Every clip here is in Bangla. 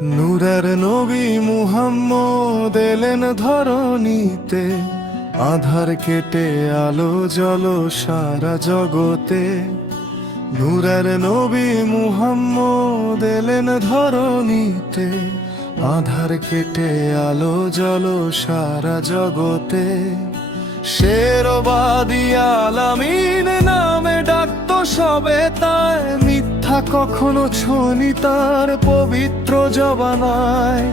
নূরের নবী মুহাম্মদ এলেন ধরণীতে, আধার কেটে আলো জ্বলো সারা জগতে। নূরের নবী মুহাম্মদ এলেন ধরণীতে, আধার কেটে আলো জ্বলো সারা জগতে। শেরবাদী আলামিন নামে ডাকতো সবে তাই, মিথ্যা কখনো ছোনি তার পবিত্র জবানায়।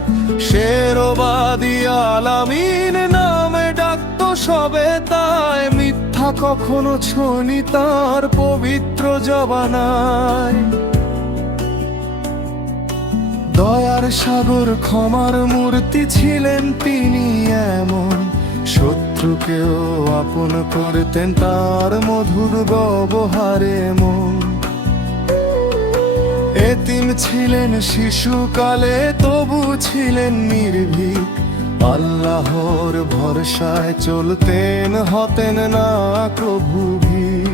শেরবাদী আলামিন নামে ডাকতো সবে তাই, মিথ্যা কখনো ছোনি তার পবিত্র জবানায়। দয়ার সাগর ক্ষমার মূর্তি ছিলেন তিনি এমন, শত্রুকেও আপন করতেন তার মধুর ব্যবহারে মন। এতিম ছিলেন শিশুকালে তবু ছিলেন নির্ভীক, আল্লাহর ভরসায় চলতেন হতেন না প্রভু ভীর।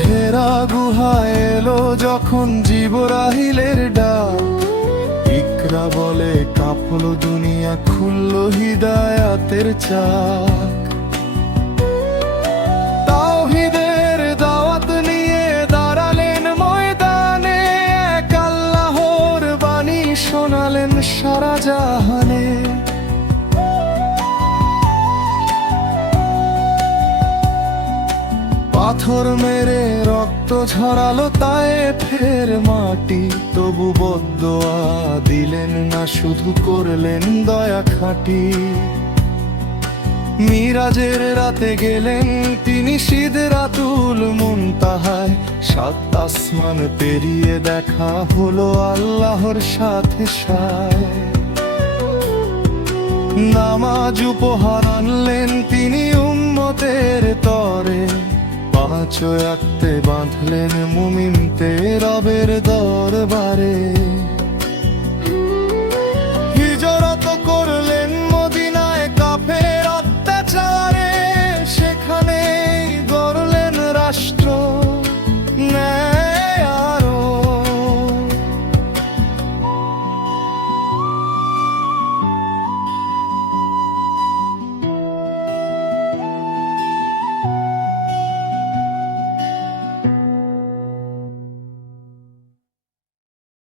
হেরা গুহায় এলো যখন জিবরাইলের ডাক, ইকরা বলে কাঁপলো দুনিয়া, খুললো হিদায়াতের চাক। তাওহীদের দাওয়াত নিয়ে দাঁড়ালেন ময়দানে, এক আল্লাহর বাণী শোনালেন সারা জাহানে। পাথর মেরে রক্ত ঝরালো তায়েফের মাটি, তবু বদদোয়া দিলেন না, শুধু করলেন দয়া খাঁটি। মিরাজের রাতে গেলেন তিনি সিদরাতুল মুনতাহায়, সাত আসমান পেরিয়ে দেখা হলো আল্লাহর সাথে সায়। নামাজ উপহার আনলেন তিনি উম্মতের তরে, পাঁচ ওয়াক্তে বাঁধলেন মুমিনদের রবের দরবারে।